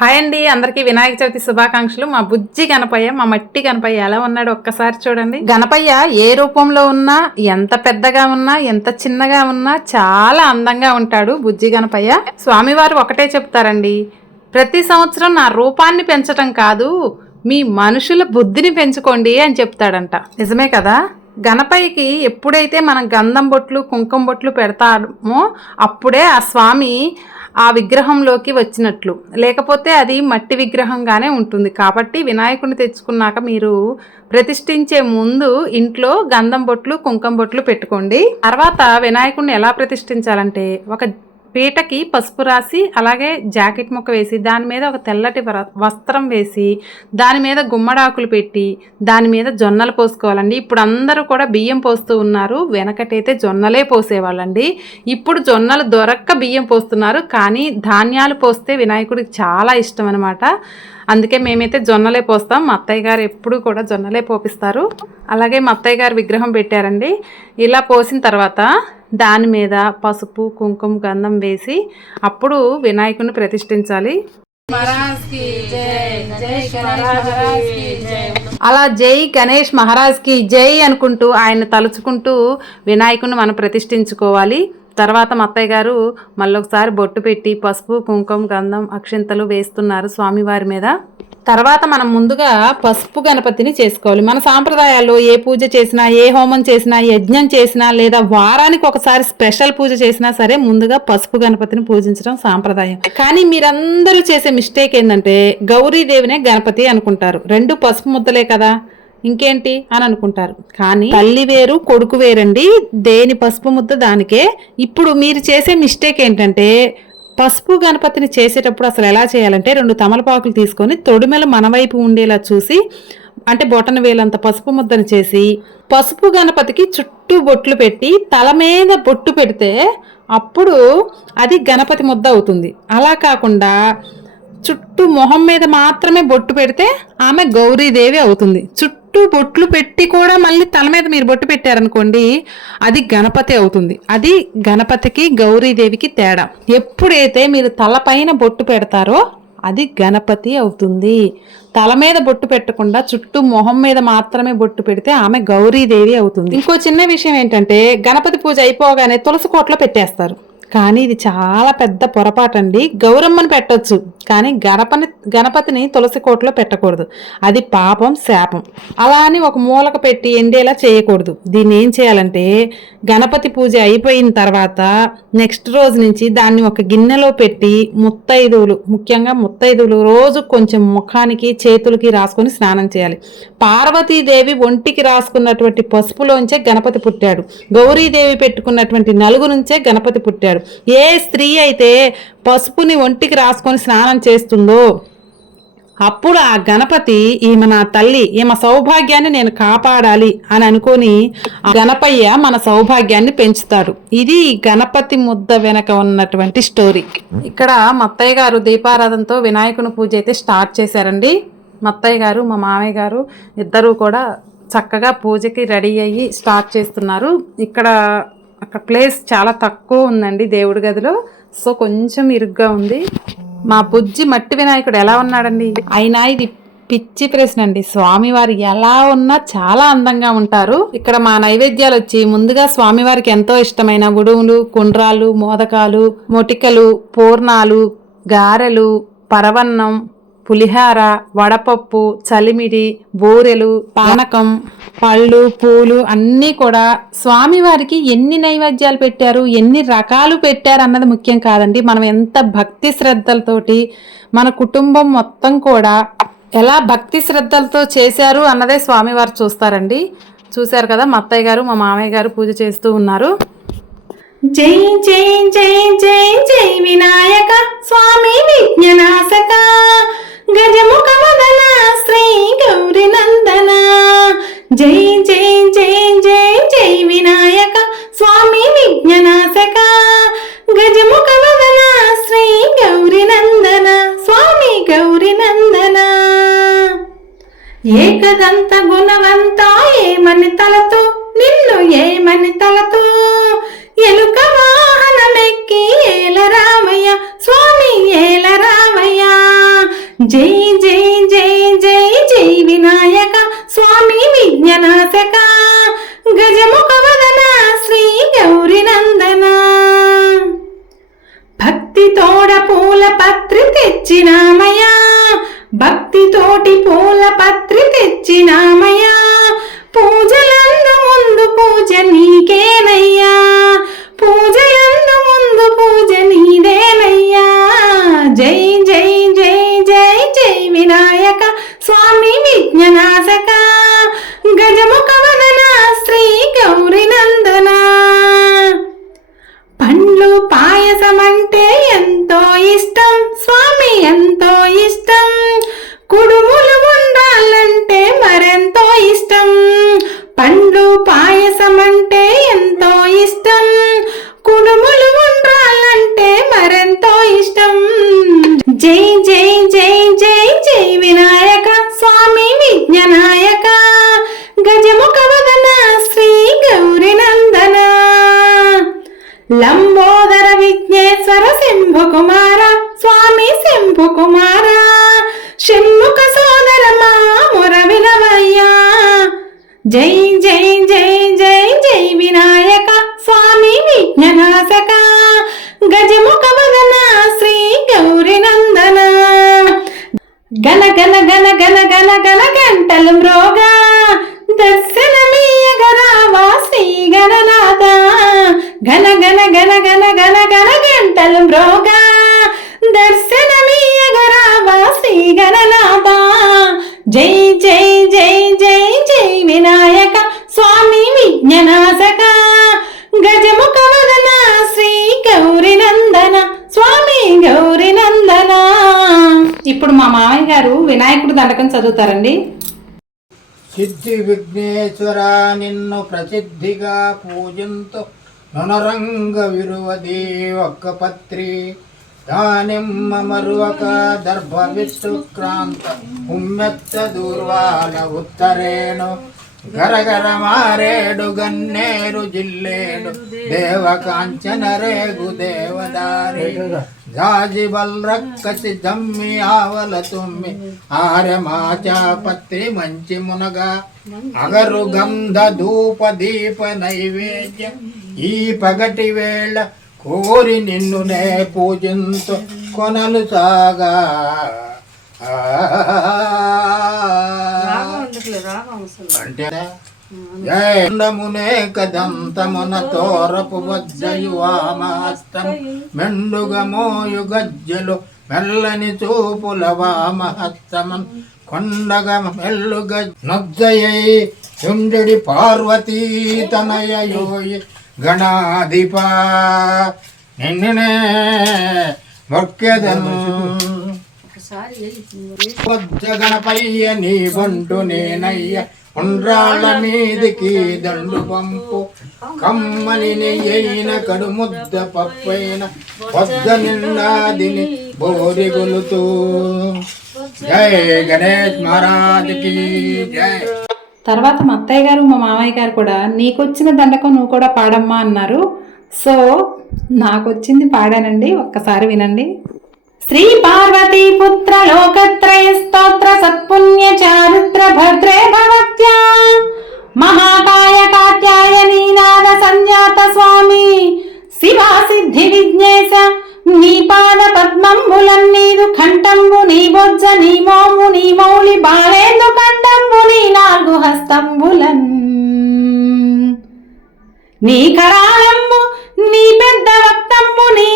Hi అండి అందరికీ వినాయక చవితి శుభాకాంక్షలు. మా బుజ్జి గణపయ్య మా మట్టి గణపయ్య ఎలా ఉన్నాడు ఒక్కసారి చూడండి. గణపయ్య ఏ రూపంలో ఉన్నా ఎంత పెద్దగా ఉన్నా ఎంత చిన్నగా ఉన్నా చాలా అందంగా ఉంటాడు బుజ్జి గణపయ్య. స్వామివారు ఒకటే చెప్తారండి ప్రతి సంవత్సరం నా రూపాన్ని పెంచటం కాదు మీ మనుషుల బుద్ధిని పెంచుకోండి అని చెప్తాడంట. నిజమే కదా? గణపయ్యకి ఎప్పుడైతే మనం గంధం బొట్లు కుంకుమ బొట్లు పెడతామో అప్పుడే ఆ స్వామి ఆ విగ్రహంలోకి వచ్చినట్లు. లేకపోతే అది మట్టి విగ్రహంగానే ఉంటుంది. కాబట్టి వినాయకుడిని తెచ్చుకున్నాక మీరు ప్రతిష్ఠించే ముందు ఇంట్లో గంధం బొట్లు కుంకుమ బొట్లు పెట్టుకోండి. తర్వాత వినాయకుడిని ఎలా ప్రతిష్ఠించాలంటే ఒక పీటకి పసుపు రాసి అలాగే జాకెట్ ముక్క వేసి దాని మీద ఒక తెల్లటి వస్త్రం వేసి దాని మీద గుమ్మడాకులు పెట్టి దాని మీద జొన్నలు పోసుకోవాలండి. ఇప్పుడు అందరూ కూడా బియ్యం పోస్తూ ఉన్నారు. వెనకటైతే జొన్నలే పోసేవాళ్ళండి. ఇప్పుడు జొన్నలు దొరక్క బియ్యం పోస్తున్నారు. కానీ ధాన్యాలు పోస్తే వినాయకుడికి చాలా ఇష్టం అనమాట అందుకే మేమైతే జొన్నలే పోస్తాం. మా అత్తయ్య గారు ఎప్పుడు కూడా జొన్నలే పోపిస్తారు. అలాగే మా అత్తయ్య గారు విగ్రహం పెట్టారండి. ఇలా పోసిన తర్వాత దాని మీద పసుపు కుంకుమ గంధం వేసి అప్పుడు వినాయకుడిని ప్రతిష్ఠించాలి. అలా జై గణేష్ మహారాజ్కి జై అనుకుంటూ ఆయన తలుచుకుంటూ వినాయకుడిని మనం ప్రతిష్ఠించుకోవాలి. తర్వాత మా అత్తయ్య గారు మళ్ళొకసారి బొట్టు పెట్టి పసుపు కుంకుమ గంధం అక్షింతలు వేస్తున్నారు స్వామివారి మీద. తర్వాత మనం ముందుగా పసుపు గణపతిని చేసుకోవాలి. మన సాంప్రదాయాల్లో ఏ పూజ చేసినా ఏ హోమం చేసినా యజ్ఞం చేసినా లేదా వారానికి ఒకసారి స్పెషల్ పూజ చేసినా సరే ముందుగా పసుపు గణపతిని పూజించడం సాంప్రదాయం. కానీ మీరందరూ చేసే మిస్టేక్ ఏంటంటే గౌరీదేవినే గణపతి అనుకుంటారు. రెండు పసుపు ముద్దలే కదా ఇంకేంటి అని అనుకుంటారు. కానీ తల్లి వేరు కొడుకు వేరండి. దేని పసుపు ముద్ద దానికే. ఇప్పుడు మీరు చేసే మిస్టేక్ ఏంటంటే పసుపు గణపతిని చేసేటప్పుడు అసలు ఎలా చేయాలంటే రెండు తమలపాకులు తీసుకొని తొడిమెల మనవైపు ఉండేలా చూసి అంటే బొటన వేలంత పసుపు ముద్దను చేసి పసుపు గణపతికి చుట్టూ బొట్లు పెట్టి తల మీద బొట్టు పెడితే అప్పుడు అది గణపతి ముద్ద అవుతుంది. అలా కాకుండా చుట్టూ మొహం మీద మాత్రమే బొట్టు పెడితే ఆమె గౌరీదేవి అవుతుంది. చుట్టూ చుట్టూ బొట్లు పెట్టి కూడా మళ్ళీ తల మీద మీరు బొట్టు పెట్టారనుకోండి అది గణపతి అవుతుంది. అది గణపతికి గౌరీదేవికి తేడా. ఎప్పుడైతే మీరు తలపైన బొట్టు పెడతారో అది గణపతి అవుతుంది. తల మీద బొట్టు పెట్టకుండా చుట్టూ మొహం మీద మాత్రమే బొట్టు పెడితే ఆమె గౌరీదేవి అవుతుంది. ఇంకో చిన్న విషయం ఏంటంటే గణపతి పూజ అయిపోగానే తులసి కోట్లో పెట్టేస్తారు. కానీ ఇది చాలా పెద్ద పొరపాటండి. గౌరమ్మని పెట్టొచ్చు కానీ గణపని గణపతిని తులసి కోటలో పెట్టకూడదు. అది పాపం శాపం. అలా అని ఒక మూలక పెట్టి ఎండేలా చేయకూడదు. దీన్ని ఏం చేయాలంటే గణపతి పూజ అయిపోయిన తర్వాత నెక్స్ట్ రోజు నుంచి దాన్ని ఒక గిన్నెలో పెట్టి ముత్తైదువులు ముఖ్యంగా ముత్తైదువులు రోజు కొంచెం ముఖానికి చేతులకి రాసుకొని స్నానం చేయాలి. పార్వతీదేవి ఒంటికి రాసుకున్నటువంటి పసుపులోంచే గణపతి పుట్టాడు. గౌరీదేవి పెట్టుకున్నటువంటి నలుగు నుంచే గణపతి పుట్టాడు. ఏ స్త్రీ అయితే పసుపుని ఒంటికి రాసుకొని స్నానం చేస్తుందో అప్పుడు ఆ గణపతి ఈమె నా తల్లి ఈమె సౌభాగ్యాన్ని నేను కాపాడాలి అని అనుకొని ఆ గణపయ్య మన సౌభాగ్యాన్ని పెంచుతాడు. ఇది గణపతి ముద్ద వెనక ఉన్నటువంటి స్టోరీ. ఇక్కడ మత్తయ్య గారు దీపారాధనతో వినాయకుని పూజ అయితే స్టార్ట్ చేశారండి. మత్తయ్య గారు మా మామయ్య గారు ఇద్దరూ కూడా చక్కగా పూజకి రెడీ అయ్యి స్టార్ట్ చేస్తున్నారు. ఇక్కడ అక్కడ ప్లేస్ చాలా తక్కువ ఉందండి దేవుడి గదిలో. సో కొంచెం ఇరుగ్గా ఉంది. మా బుజ్జి మట్టి వినాయకుడు ఎలా ఉన్నాడండి? అయినా ఇది పిచ్చి ప్రశ్న అండి. స్వామివారు ఎలా ఉన్నా చాలా అందంగా ఉంటారు. ఇక్కడ మా నైవేద్యాలు వచ్చి ముందుగా స్వామివారికి ఎంతో ఇష్టమైన గుడుములు కుండ్రాలు మోదకాలు మొటికలు పూర్ణాలు గారెలు పరవన్నం పులిహార వడపప్పు చలిమిడి బూరెలు పానకం పళ్ళు పూలు అన్నీ కూడా స్వామివారికి ఎన్ని నైవేద్యాలు పెట్టారు ఎన్ని రకాలు పెట్టారు అన్నది ముఖ్యం కాదండి. మనం ఎంత భక్తి శ్రద్ధలతోటి మన కుటుంబం మొత్తం కూడా ఎలా భక్తి శ్రద్ధలతో చేశారు అన్నదే స్వామివారు చూస్తారండి. చూశారు కదా మా అత్తయ్య గారు మా మామయ్య గారు పూజ చేస్తూ ఉన్నారు. జై జై జై జై జై వినాయక స్వామి విజ్ఞనాశక Jay! గంటలు మ్రోగా దర్శనమీయగరావా శ్రీ గణనాథ గన గన గన గన గన గన గంటలు మ్రోగా దర్శనమీయగరావా శ్రీ గణనాథ జై జై జై జై జై వినాయక స్వామి విజ్ఞనాశక గజముఖ వదన శ్రీ గౌరి నందన స్వామి గౌరి నందన. ఇప్పుడు మా మామయ్య గారు వినాయకుడు దండకం చదువుతారండి. సిద్ధి విఘ్నేశ్వర నిన్ను ప్రసిద్ధిగా పూజింతు. నొనరంగ విరువది ఒక్క పత్రి. దానిమ్మ మరువక దర్భ విష్ణుక్రాంత ఉమ్మెత్త దూర్వాల ఉత్తరేణు. గరగర మారేడు గన్నేరు జిల్లేడు. దేవకాంచన రేగు దేవదారేడు జాజి బల్రక్కసి జమ్మి ఆవల తుమ్మి ఆరమాచా పత్రి మంచి మునగ. అగరు గంధ ధూప దీప నైవేద్యం. ఈ పగటి వేళ కోరి నిన్ను నే పూజింతు కొనలు సాగా. అంటే జయమునే కదంతమున తోరపు వజ్జయు వామహస్తం మెండుగ మోయు గజ్జలు మెల్లని చూపుల వామహస్తమన్ కొండగ మెల్లుగ నొజ్జయై చుండెడి పార్వతీ తనయయోయి గణాధిప. నిన్నునే మొక్కెదను. పొజ్జ గణపయ్య నీ బంటు నేనయ్య. ఉండ్రాళ్ళ మీదికి దండు పంపు. కమ్మని నెయ్యైన కడుముద్ద పప్పైన పొద్ద నిన్నాదిని బోరి గొలుతూ జై గణేష్ మహారాజ్కి జై. తర్వాత మా అత్తయ్య గారు మా మామయ్య గారు కూడా నీకొచ్చిన దండకం నువ్వు కూడా పాడమ్మా అన్నారు. సో నాకొచ్చింది పాడానండి. ఒక్కసారి వినండి. శ్రీ పార్వతీ పుత్ర లోకత్రయ స్తోత్ర సత్పుణ్య చారిత్ర భద్రే భవత్యా మహాకాయ కాత్యాయనీ నాద సంజాత స్వామి శివా సిద్ధి విజ్ఞేశ నీ పాద పద్మంబులన్ నీదు కంఠంబు నీ బొజ్జ నీ మోము నీ మౌలి బాలేందు కంఠంబు నీ నాలుగు హస్తంబులన్ నీ కరాళంబు నీ పెద్ద వక్తంబు నీ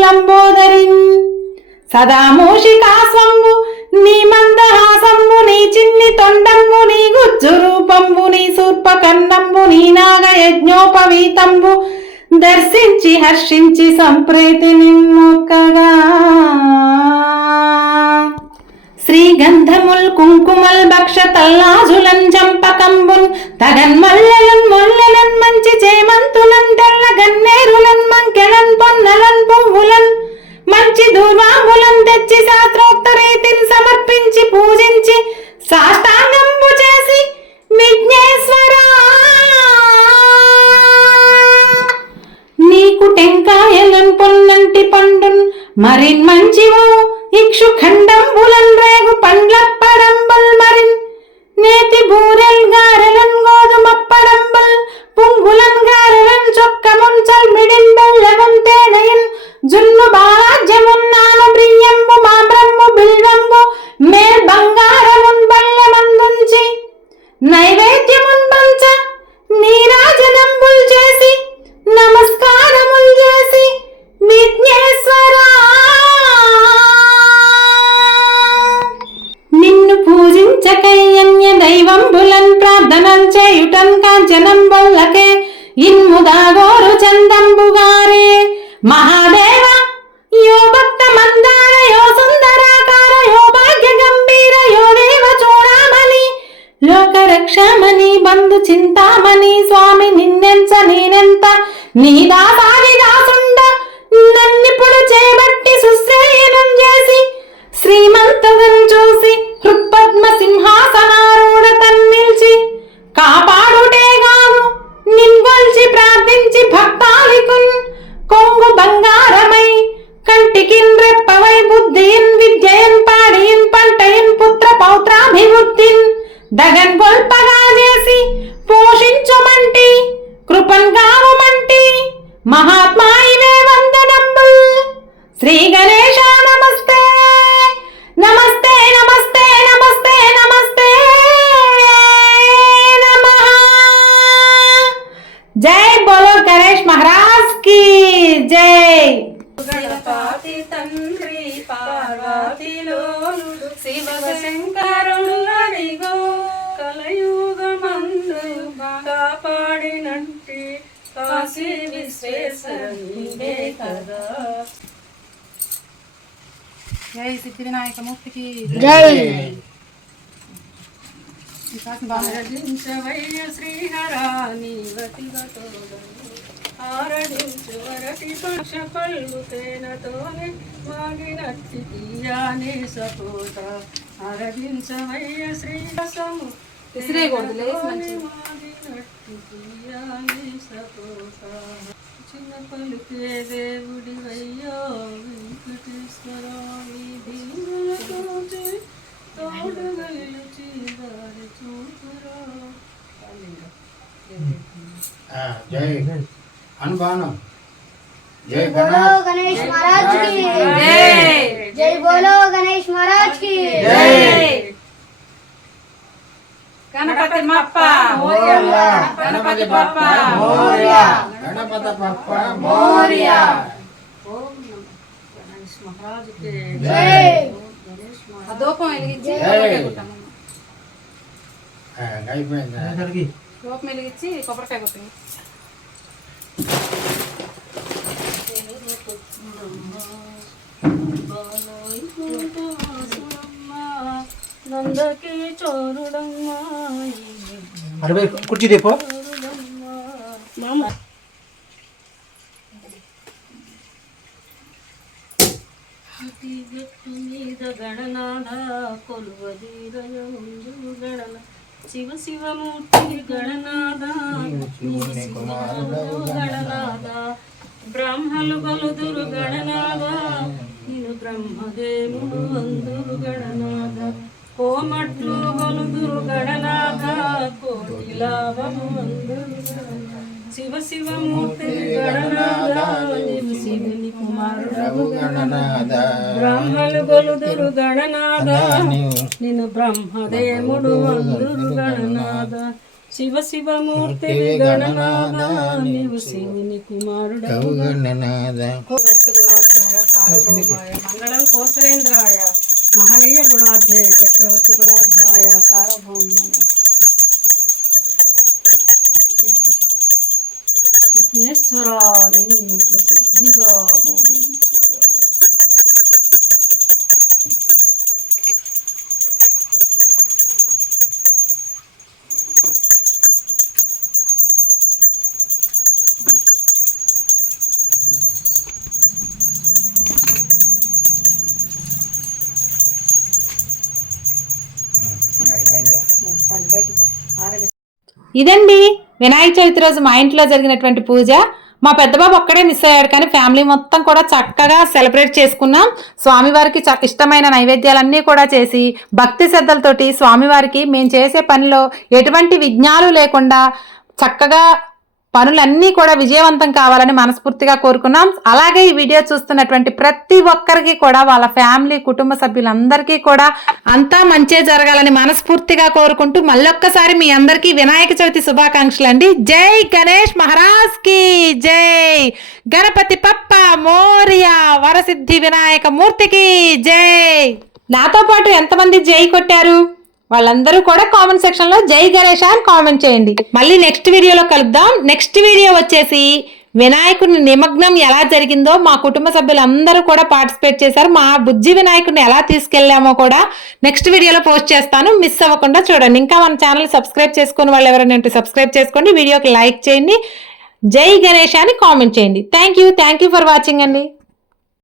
లంబోదరిన్ సదా మూషికాస్వంబు నీ మందహాసంబు నీ చిన్ని తొండంబు నీ గుజ్జు రూపంబు నీ సూర్ప కన్నంబు నీ నాగ యజ్ఞోపవీతంబు దర్శించి హర్షించి సంప్రీతి నిమ్మొక్కగా. శ్రీగంధముల్ కుంకుమల్ భక్ష తల్లాజులం జంపకంబున్ తగన్ మల్లెలన్ మొల్లెలన్ నీకు టెంకాయలన్ మరిన్ మంచివు ఇక్షు ఖండంబులన్ రేగు పండ్ల శ్రీ నమస్తే. నమస్తే నమస్తే నమస్తే నమస్తే. నమః. జై బోలో గణేష్ మహారాజ్కి జై. గణపతి తండ్రి పార్వతిలోనుడు శివ అడిగో కలయుగమందు కాపాడినంటి కాశీ విశ్వేశ్వరుడే కదా. జై సిద్ధి వినాయక మూర్తికి ఆరాధించవయ్య శ్రీహరాని ఆరడించు వరటి పక్ష పళ్ళు తేనతోనే మాగినట్టి తీయానే సపోత ఆరడించవయ్య శ్రీరసము విసిరేయకూడదు, లేచి మంచిగా. మాగినట్టి తీయానే సపోత చిన్న పలుకే దేవుడి వయ్యో వెంకటేశ్వర ఆ, జై అనుబానం జై बोलो గణేష్ गणेश महाराज की జై जय बोलो गणेश महाराज की గణపతి మప్ప మోరియా గణపతి బప్ప మోరియా గణపత పప్ప మోరియా ఓం నమః గణేష్ మహారాజుకి జై ఆ దూపం వెలిగించి జై. కొబ్బరికాయ కొట్టాము ఆ, అయిపోయిందా దూపం వెలిగించి కొబ్బరికాయ కొట్టాము అరవై కుర్చీ దేపో మామ. మీద గణనాడ కొలువదీరయోజు గణన శివ శివమూర్తి గణనాద గణనాద బ్రహ్మలు గలుదురు గణనాథ నేను బ్రహ్మదేవుడు అందురు గణనాథ. కోమట్లు గలుదురు గణనాథ కోటి లాభము అందురు. శివ శివమూర్తి గణనాథ నీవు శివుని కుమారుడవు గణనాథ. బ్రహ్మలు గొలుదురు గణనాథ నిన్ను బ్రహ్మదేవుడు వందురు గణనాథ. శివ శివమూర్తి గణనాథ నీవు శివుని కుమారుడవు గణనాథ మంగళం కోసలేంద్రాయ మహనీయ గుణాధ్యాయ చక్రవర్తి గుణాధ్యాయ సార్వభౌమాయ విఘ్నేశ్వర నిన్ను ప్రసిద్ధిగా ఇదండి వినాయక చవితి రోజు మా ఇంట్లో జరిగినటువంటి పూజ. మా పెద్ద బాబు ఒక్కడే మిస్ అయ్యాడు కానీ ఫ్యామిలీ మొత్తం కూడా చక్కగా సెలబ్రేట్ చేసుకున్నాం. స్వామివారికి ఇష్టమైన నైవేద్యాలన్నీ కూడా చేసి భక్తి శ్రద్ధలతోటి స్వామివారికి మేము చేసే పనిలో ఎటువంటి విఘ్నాలు లేకుండా చక్కగా పనులన్నీ కూడా విజయవంతం కావాలని మనస్ఫూర్తిగా కోరుకున్నాం. అలాగే ఈ వీడియో చూస్తున్నటువంటి ప్రతి ఒక్కరికి కూడా వాళ్ళ ఫ్యామిలీ కుటుంబ సభ్యులందరికీ కూడా అంతా మంచే జరగాలని మనస్ఫూర్తిగా కోరుకుంటూ మళ్ళొక్కసారి మీ అందరికీ వినాయక చవితి శుభాకాంక్షలు అండి. జై గణేష్ మహారాజ్కి జై. గణపతి పప్ప మోరియా వరసిద్ధి వినాయక మూర్తికి జై. నాతో పాటు ఎంతమంది జై కొట్టారు? వాళ్ళందరూ కూడా కామెంట్ సెక్షన్లో జై గణేష్ అని కామెంట్ చేయండి. మళ్ళీ నెక్స్ట్ వీడియోలో కలుద్దాం. నెక్స్ట్ వీడియో వచ్చేసి వినాయకుడిని నిమగ్నం ఎలా జరిగిందో మా కుటుంబ సభ్యులందరూ కూడా పార్టిసిపేట్ చేశారు. మా బుజ్జి వినాయకుడిని ఎలా తీసుకెళ్ళామో కూడా నెక్స్ట్ వీడియోలో పోస్ట్ చేస్తాను. మిస్ అవ్వకుండా చూడండి. ఇంకా మన ఛానల్ సబ్స్క్రైబ్ చేసుకుని వాళ్ళు ఎవరైనా ఉంటే సబ్స్క్రైబ్ చేసుకోండి. వీడియోకి లైక్ చేయండి. జై గణేష్ అని కామెంట్ చేయండి. Thank you thank you for watching అండి.